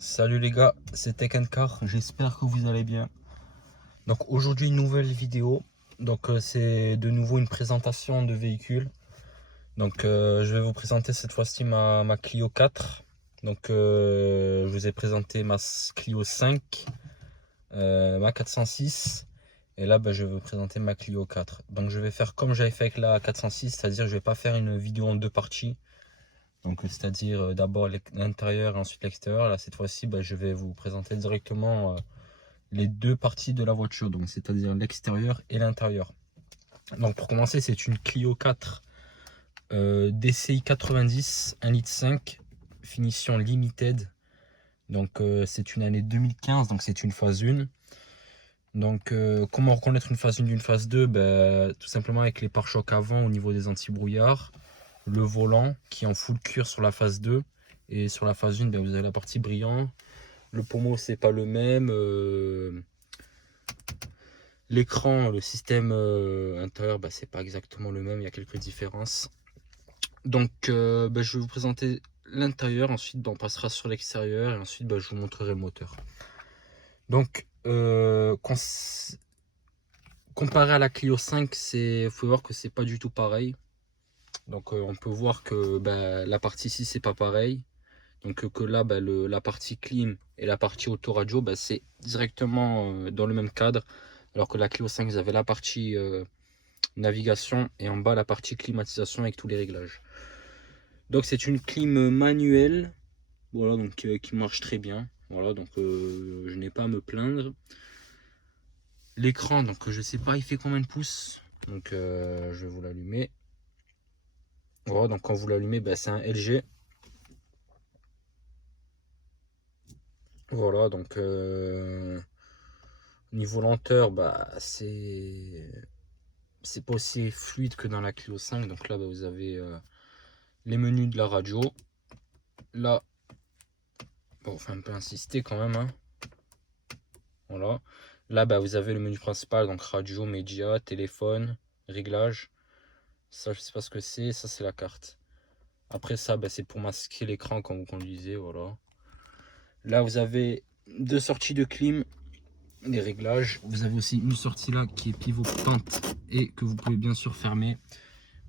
Salut les gars, c'est Tech & Car, j'espère que vous allez bien. Donc aujourd'hui une nouvelle vidéo, c'est de nouveau une présentation de véhicule. Je vais vous présenter cette fois-ci ma Clio 4. Je vous ai présenté ma Clio 5, ma 406 et là je vais vous présenter ma Clio 4. Donc je vais faire comme j'avais fait avec la 406, c'est-à-dire je vais pas faire une vidéo en deux parties. C'est-à-dire d'abord l'intérieur et ensuite l'extérieur. Là, cette fois-ci, je vais vous présenter directement les deux parties de la voiture, donc c'est-à-dire l'extérieur et l'intérieur. Donc, pour commencer, c'est une Clio 4 DCI 90 1,5 litre, finition limited. C'est une année 2015, donc c'est une phase 1. Comment reconnaître une phase 1 d'une phase 2? Tout simplement avec les pare-chocs avant au niveau des anti-brouillards, le volant qui est en full cuir sur la phase 2, et sur la phase 1 vous avez la partie brillant. Le pommeau c'est pas le même, l'écran, le système intérieur c'est pas exactement le même, il y a quelques différences. Je vais vous présenter l'intérieur, ensuite on passera sur l'extérieur et ensuite je vous montrerai le moteur. Comparé à la Clio 5, il faut voir que c'est pas du tout pareil. On peut voir que la partie ici c'est pas pareil. Que là la partie clim et la partie autoradio c'est directement dans le même cadre, alors que la Clio 5 vous avez la partie navigation et en bas la partie climatisation avec tous les réglages. Donc c'est une clim manuelle, voilà, qui marche très bien, voilà, je n'ai pas à me plaindre. L'écran, je sais pas il fait combien de pouces, je vais vous l'allumer. Voilà, quand vous l'allumez c'est un LG. Voilà, niveau lenteur, c'est pas aussi fluide que dans la Clio 5. Donc là, vous avez les menus de la radio. Là, faut un peu insister quand même, hein. Voilà. Là, vous avez le menu principal, donc radio, média, téléphone, réglage. Ça, je sais pas ce que c'est. Ça, c'est la carte. Après ça, c'est pour masquer l'écran quand vous conduisez. Voilà. Là, vous avez deux sorties de clim, des réglages. Vous avez aussi une sortie là qui est pivotante et que vous pouvez bien sûr fermer.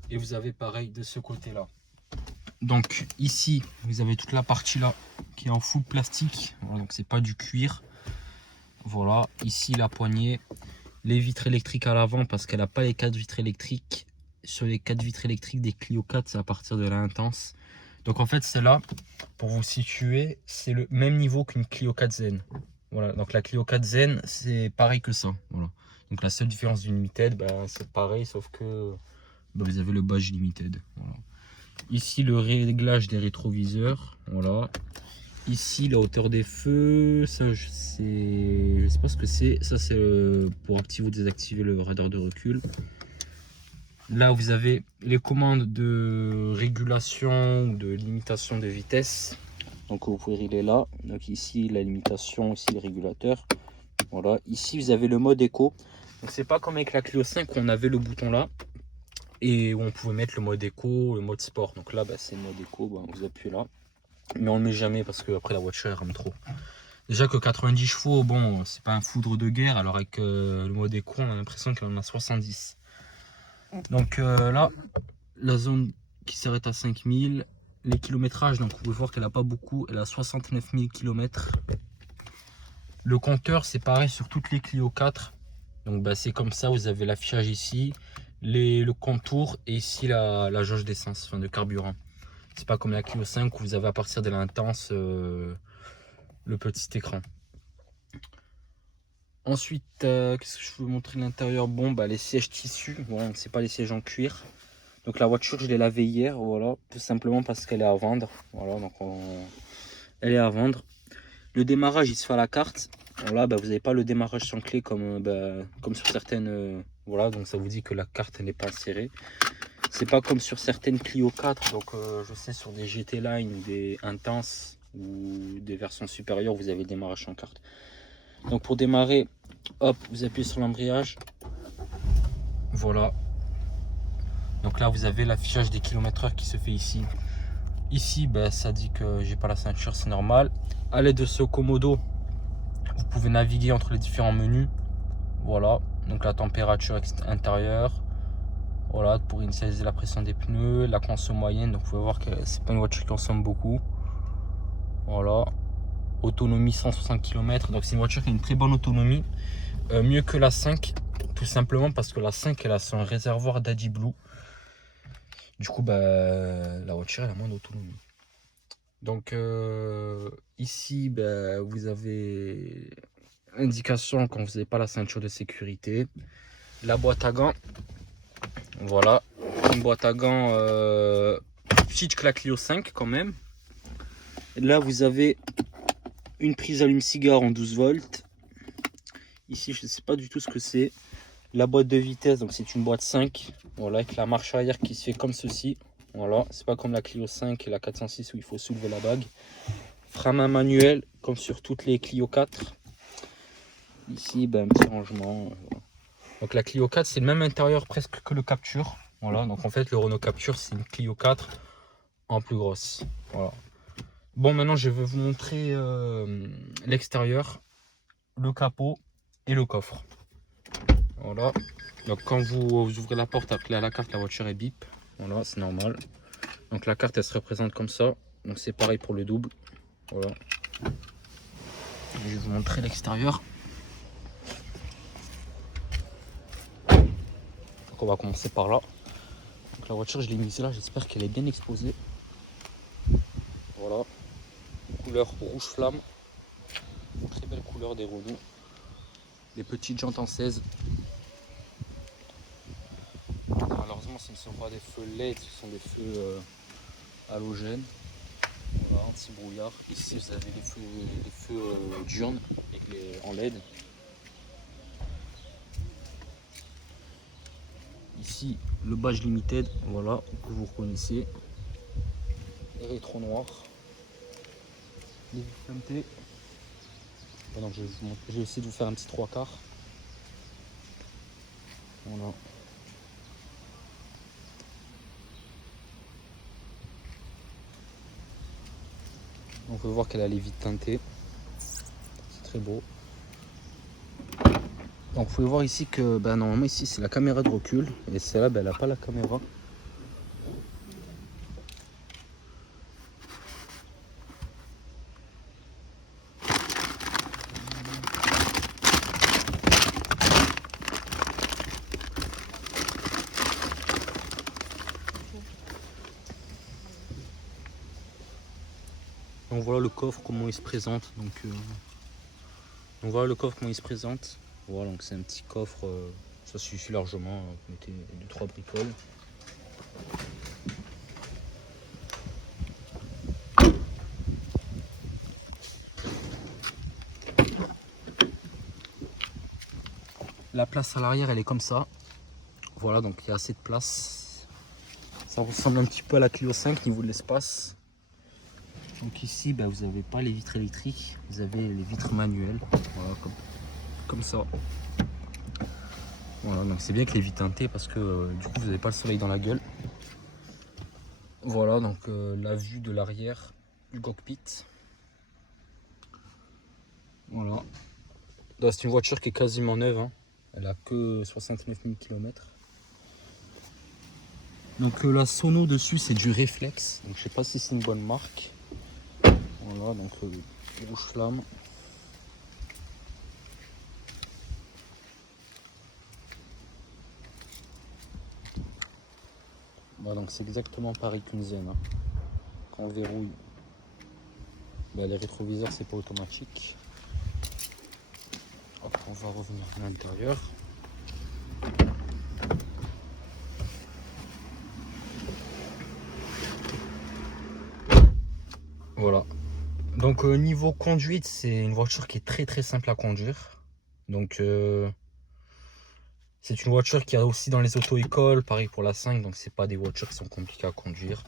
Et vous avez pareil de ce côté là. Donc ici vous avez toute la partie là qui est en full plastique. Voilà, donc c'est pas du cuir. Voilà, ici la poignée, les vitres électriques à l'avant parce qu'elle n'a pas les 4 vitres électriques. Sur les 4 vitres électriques des Clio 4, c'est à partir de la intense. Donc en fait celle-là, pour vous situer, c'est le même niveau qu'une Clio 4 Zen. Voilà, donc la Clio 4 Zen c'est pareil que ça. Voilà. Donc la seule différence du Limited, c'est pareil sauf que vous avez le badge Limited. Voilà. Ici le réglage des rétroviseurs. Voilà. Ici la hauteur des feux, ça je sais pas ce que c'est. Ça c'est pour activer ou désactiver le radar de recul. Là vous avez les commandes de régulation ou de limitation de vitesse. Donc vous pouvez régler là. Donc ici la limitation, ici le régulateur. Voilà. Ici vous avez le mode éco. Donc c'est pas comme avec la Clio 5 où on avait le bouton là et où on pouvait mettre le mode éco, le mode sport. Donc là c'est le mode éco, vous appuyez là. Mais on le met jamais parce que après la voiture elle rame trop. Déjà que 90 chevaux, bon, c'est pas un foudre de guerre, alors avec le mode éco, on a l'impression qu'elle en a 70. Là, la zone qui s'arrête à 5000, les kilométrages, donc vous pouvez voir qu'elle a pas beaucoup, elle a 69 000 km. Le compteur, c'est pareil sur toutes les Clio 4. Donc c'est comme ça, vous avez l'affichage ici, le contour et ici la jauge d'essence, enfin de carburant. C'est pas comme la Clio 5 où vous avez à partir de l'intense le petit écran. Ensuite, qu'est-ce que je peux vous montrer l'intérieur? Bon, les sièges tissus, voilà, c'est pas les sièges en cuir. Donc la voiture, je l'ai lavée hier, voilà, tout simplement parce qu'elle est à vendre. Voilà, elle est à vendre. Le démarrage, il se fait à la carte. Voilà, vous n'avez pas le démarrage sans clé comme sur certaines. Voilà, donc ça vous dit que la carte n'est pas insérée. C'est pas comme sur certaines Clio 4, je sais sur des GT Line ou des Intense ou des versions supérieures, vous avez le démarrage sans carte. Donc pour démarrer, hop, vous appuyez sur l'embrayage. Voilà. Donc là vous avez l'affichage des kilomètres heure qui se fait ici. Ici, ben, ça dit que j'ai pas la ceinture, c'est normal. À l'aide de ce commodo, vous pouvez naviguer entre les différents menus. Voilà, donc la température intérieure. Voilà, pour initialiser la pression des pneus, la consommation moyenne. Donc vous pouvez voir que c'est pas une voiture qui consomme beaucoup. Voilà, autonomie 160 km. Donc c'est une voiture qui a une très bonne autonomie. Mieux que la 5, tout simplement parce que la 5 elle a son réservoir Daddy Blue. Du coup, bah, la voiture elle a moins d'autonomie. Donc ici, bah, vous avez indication quand vous n'avez pas la ceinture de sécurité. La boîte à gants, voilà, une boîte à gants plus petite que la Clio 5 quand même. Et là, vous avez une prise allume-cigare en 12 volts. Ici, je ne sais pas du tout ce que c'est. La boîte de vitesse, donc c'est une boîte 5, voilà, avec la marche arrière qui se fait comme ceci. Voilà, c'est pas comme la Clio 5 et la 406 où il faut soulever la bague. Frein à main manuel, comme sur toutes les Clio 4. Ici, ben, un petit rangement. Voilà. Donc la Clio 4, c'est le même intérieur presque que le Capture. Voilà, donc en fait, le Renault Capture, c'est une Clio 4 en plus grosse. Voilà. Bon, maintenant, je vais vous montrer l'extérieur, le capot et le coffre. Voilà. Donc quand vous ouvrez la porte, après à la carte, la voiture est bip. Voilà, c'est normal. Donc la carte, elle se représente comme ça. Donc c'est pareil pour le double. Voilà. Je vais vous montrer l'extérieur. Donc on va commencer par là. Donc la voiture, je l'ai mise là. J'espère qu'elle est bien exposée. Voilà. Couleur rouge flamme. Très belle couleur des Renault. Les petites jantes en 16. Malheureusement, ce ne sont pas des feux LED, ce sont des feux halogènes. Voilà, anti-brouillard. Ici, vous avez les feux diurnes en LED. Ici, le badge limited, voilà, que vous reconnaissez. Les rétro noirs. Les vitres teintées. Voilà, je vais essayer de vous faire un petit 3/4. Voilà. On peut voir qu'elle a les vitres teintées. C'est très beau. Donc vous pouvez voir ici que normalement ici c'est la caméra de recul et celle-là elle n'a pas la caméra. Donc voilà le coffre comment il se présente. Donc voilà le coffre comment il se présente. Voilà, donc c'est un petit coffre, ça suffit largement. Vous mettez 2-3 bricoles. La place à l'arrière elle est comme ça. Voilà, donc il y a assez de place. Ça ressemble un petit peu à la Clio 5 niveau de l'espace. Donc ici vous n'avez pas les vitres électriques, vous avez les vitres manuelles. Voilà, comme ça. Voilà, donc c'est bien que les vitres teintées parce que du coup vous n'avez pas le soleil dans la gueule. Voilà, donc la vue de l'arrière du cockpit. Voilà. C'est une voiture qui est quasiment neuve, hein. Elle a que 69 000 km. Donc la sono dessus c'est du Reflex, donc je sais pas si c'est une bonne marque. Voilà, donc rouge flamme. Voilà, donc c'est exactement pareil qu'une Zen, hein. Quand on verrouille, les rétroviseurs c'est pas automatique. Hop, on va revenir à l'intérieur. Voilà. Donc niveau conduite, c'est une voiture qui est très simple à conduire. Donc c'est une voiture qui a aussi dans les auto-écoles, pareil pour la 5, donc c'est pas des voitures qui sont compliquées à conduire.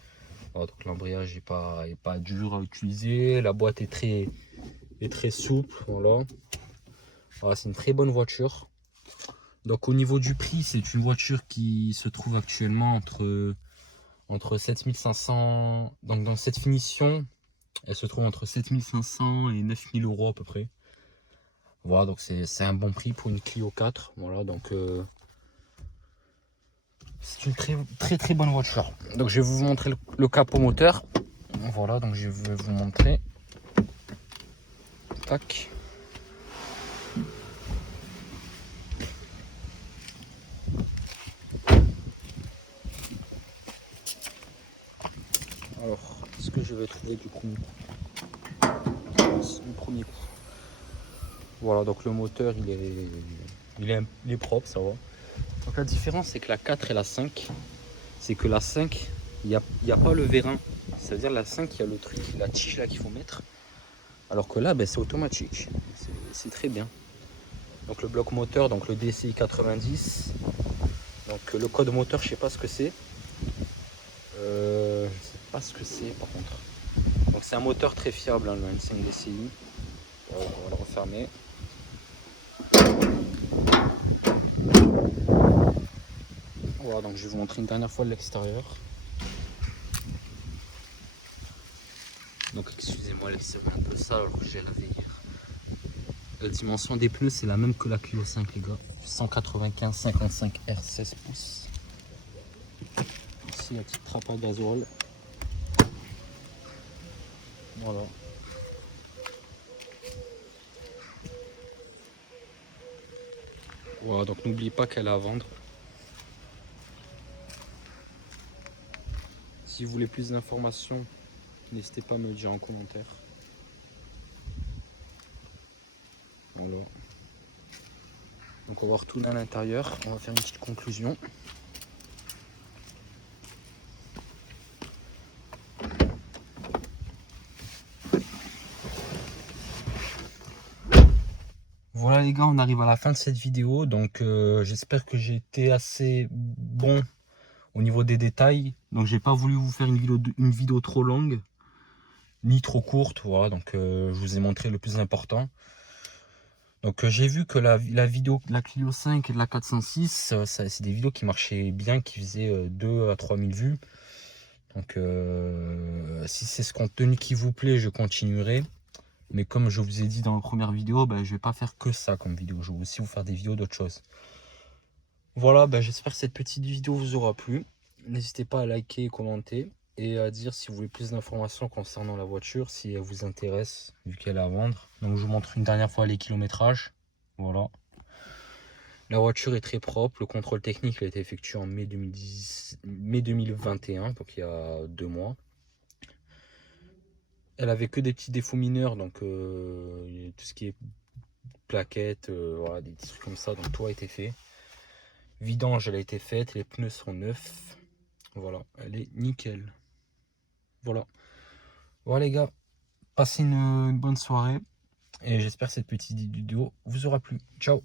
Voilà, donc l'embrayage n'est pas dur à utiliser, la boîte est très souple. Voilà, voilà, c'est une très bonne voiture. Donc au niveau du prix, c'est une voiture qui se trouve actuellement entre 7500, donc dans cette finition, elle se trouve entre 7500 et 9000 euros à peu près. Voilà, donc c'est un bon prix pour une Clio 4. Voilà, donc c'est une très bonne voiture. Donc je vais vous montrer le capot moteur. Voilà, donc je vais vous montrer. Tac. Alors, ce que je vais trouver du premier coup. Du premier coup. Voilà, donc le moteur il est propre, ça va. Donc la différence c'est que la 4 et la 5, c'est que la 5, il n'y a pas le vérin. Ça veut dire la 5, il y a le truc, la tige là qu'il faut mettre. Alors que là, ben, c'est automatique. C'est très bien. Donc le bloc moteur, donc le DCI 90. Donc le code moteur, je sais pas ce que c'est. Je sais pas ce que c'est par contre. Donc c'est un moteur très fiable, hein, le N5 DCI. Voilà, on va le refermer. Voilà, donc je vais vous montrer une dernière fois de l'extérieur. Donc excusez-moi, l'extérieur est un peu sale alors que j'ai lavé hier. La dimension des pneus c'est la même que la Clio 5 les gars. 195-55 R 16 pouces. Ici la petite trappe à gasoil. Voilà. Voilà, donc n'oubliez pas qu'elle est à vendre. Si vous voulez plus d'informations, n'hésitez pas à me le dire en commentaire. Voilà. Donc on va retourner à l'intérieur, on va faire une petite conclusion. Voilà les gars, on arrive à la fin de cette vidéo, donc j'espère que j'ai été assez bon au niveau des détails. Donc j'ai pas voulu vous faire une vidéo trop longue, ni trop courte, voilà, donc je vous ai montré le plus important. Donc j'ai vu que la vidéo de la Clio 5 et de la 406, c'est des vidéos qui marchaient bien, qui faisaient 2 à 3000 vues. Donc si c'est ce contenu qui vous plaît, je continuerai. Mais comme je vous ai dit dans la première vidéo, ben, je vais pas faire que ça comme vidéo. Je vais aussi vous faire des vidéos d'autres choses. Voilà, ben, j'espère que cette petite vidéo vous aura plu. N'hésitez pas à liker et commenter. Et à dire si vous voulez plus d'informations concernant la voiture, si elle vous intéresse, vu qu'elle est à vendre. Donc je vous montre une dernière fois les kilométrages. Voilà. La voiture est très propre. Le contrôle technique a été effectué en mai 2021, donc il y a 2 mois. Elle avait que des petits défauts mineurs, donc tout ce qui est plaquettes, voilà, des petits trucs comme ça, donc tout a été fait. Vidange, elle a été faite, les pneus sont neufs. Voilà, elle est nickel. Voilà. Voilà les gars, passez une bonne soirée et j'espère que cette petite vidéo vous aura plu. Ciao.